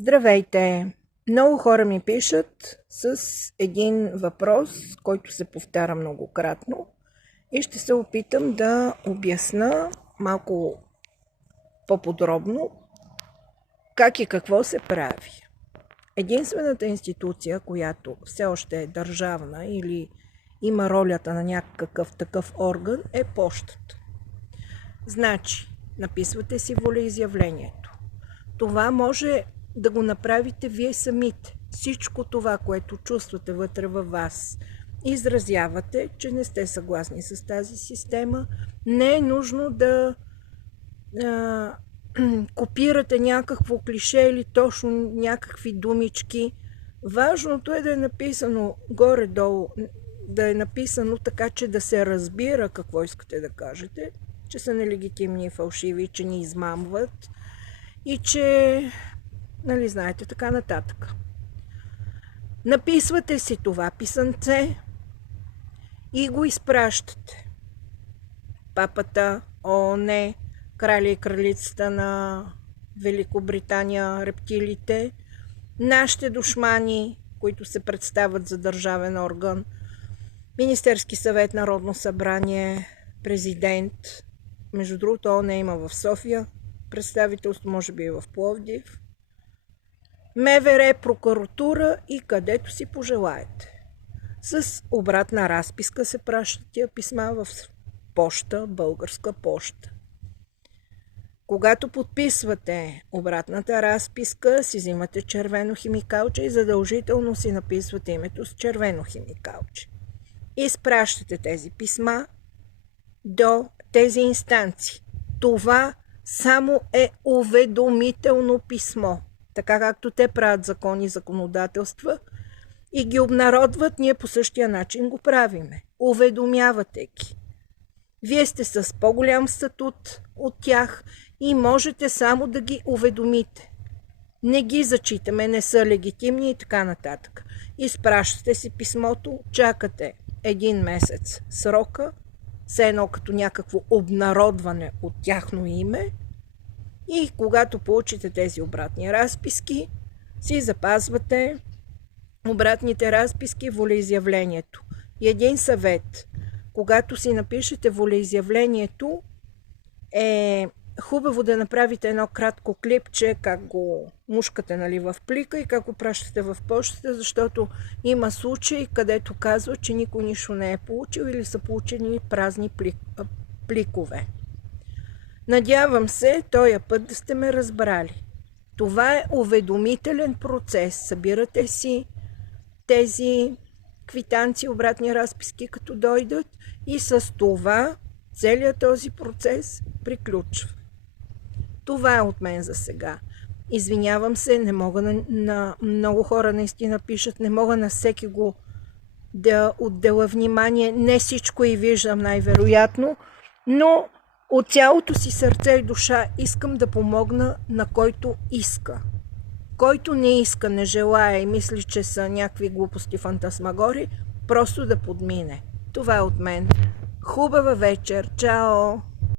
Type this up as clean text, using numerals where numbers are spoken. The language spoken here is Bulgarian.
Здравейте! Много хора ми пишат с един въпрос, който се повтаря многократно и ще се опитам да обясна малко по-подробно как и какво се прави. Единствената институция, която все още е държавна или има ролята на някакъв такъв орган, е пощата. Значи, написвате си волеизявлението. Това може да го направите вие самите. Всичко това, което чувствате вътре във вас, изразявате, че не сте съгласни с тази система. Не е нужно да копирате някакво клише или точно някакви думички. Важното е да е написано горе-долу, да е написано така, че да се разбира какво искате да кажете, че са нелегитимни и фалшиви, че ни измамват и че, нали знаете, така нататък. Написвате си това писънце и го изпращате. Папата, ООН, краля и кралицата на Великобритания, рептилите, нашите душмани, които се представят за държавен орган, Министерски съвет, Народно събрание, президент. Между другото, ООН има в София представителство, може би и в Пловдив, МВР, прокуратура и където си пожелаете. С обратна разписка се пращат тия писма в поща, българска поща. Когато подписвате обратната разписка, си взимате червено химикалче и задължително си написвате името с червено химикалче. Изпращате тези писма до тези инстанции. Това само е уведомително писмо. Така както те правят закони и законодателства и ги обнародват, ние по същия начин го правиме. Уведомявате ги. Вие сте с по-голям статут от тях и можете само да ги уведомите. Не ги зачитаме, не са легитимни и така нататък. Изпращате си писмото, чакате 1 месец срока, все едно като някакво обнародване от тяхно име, и когато получите тези обратни разписки, си запазвате обратните разписки в волеизявлението. И един съвет, когато си напишете волеизявлението, е хубаво да направите едно кратко клипче, как го мушкате в плика и как го пращате в почтата, защото има случаи, където казва, че никой нищо не е получил или са получени празни пликове. Надявам се, този път да сте ме разбрали. Това е уведомителен процес. Събирате си тези квитанции, обратни разписки, като дойдат, и с това целият този процес приключва. Това е от мен за сега. Извинявам се, не мога на много хора наистина пишат, не мога на всеки го да отделя внимание. Не всичко и виждам най-вероятно, но от цялото си сърце и душа искам да помогна на който иска. Който не иска, не желая и мисли, че са някакви глупости фантасмагори, просто да подмине. Това е от мен. Хубава вечер! Чао!